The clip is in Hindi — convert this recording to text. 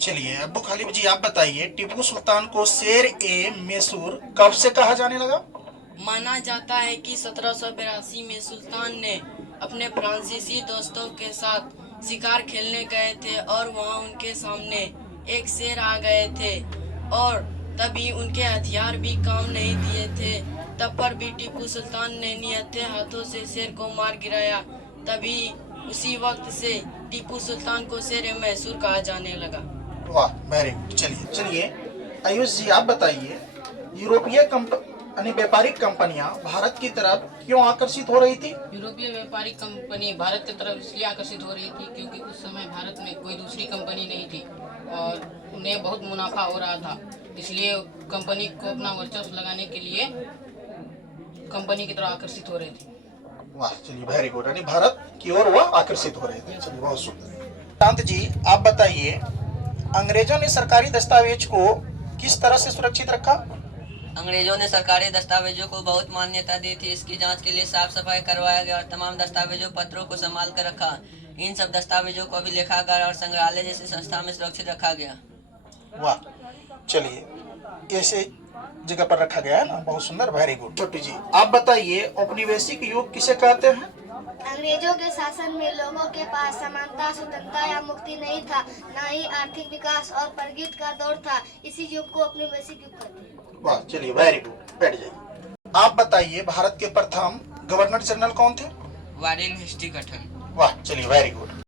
चलिए अब्बू खालिद जी, आप बताइए टीपू सुल्तान को शेर ए मैसूर कब से कहा जाने लगा? माना जाता है कि 1782 में सुल्तान ने अपने फ्रांसीसी दोस्तों के साथ शिकार खेलने गए थे और वहां उनके सामने एक शेर आ गए थे और तभी उनके हथियार भी काम नहीं दिए थे। तब पर भी टीपू सुल्तान ने निहत्थे हाथों से शेर को मार गिराया। तभी उसी वक्त से टीपू सुल्तान को शेर मैसूर कहा जाने लगा। वाह, वेरी गुड। चलिए चलिए आयुष जी, आप बताइए यूरोपीय यानी व्यापारिक कंपनियां भारत की तरफ क्यों आकर्षित हो रही थी? यूरोपीय व्यापारिक कंपनी भारत की तरफ इसलिए आकर्षित हो रही थी क्योंकि उस समय भारत में कोई दूसरी कंपनी नहीं थी और उन्हें बहुत मुनाफा हो रहा था। इसलिए कंपनी को अपना वर्चस्व लगाने के लिए कंपनी की तरफ आकर्षित हो रहे थे। वाह, चलिए वेरी गुड। यानी भारत की ओर वह आकर्षित हो रहे थे। चलिए बहुत सुंदर। शांत जी, आप बताइए अंग्रेजों ने सरकारी दस्तावेज को किस तरह से सुरक्षित रखा? अंग्रेजों ने सरकारी दस्तावेजों को बहुत मान्यता दी थी। इसकी जांच के लिए साफ सफाई करवाया गया और तमाम दस्तावेजों पत्रों को संभाल कर रखा। इन सब दस्तावेजों को अभी लेखागार और संग्रहालय जैसी संस्था में सुरक्षित रखा गया। वाह, चलिए ऐसे जगह पर रखा गया है ना, बहुत सुंदर, वेरी गुड। छोटू जी, आप बताइए औपनिवेशिक युग किसे कहते हैं? अंग्रेजों के शासन में लोगों के पास समानता, स्वतंत्रता या मुक्ति नहीं था, न ही आर्थिक विकास और प्रगति का दौर था। इसी युग को औपनिवेशिक युग कहते हैं। वाह, चलिए वेरी गुड, बैठ जाइए। आप बताइए भारत के प्रथम गवर्नर जनरल कौन थे? वारेन हिस्ट्री गठन। वाह, चलिए वेरी गुड।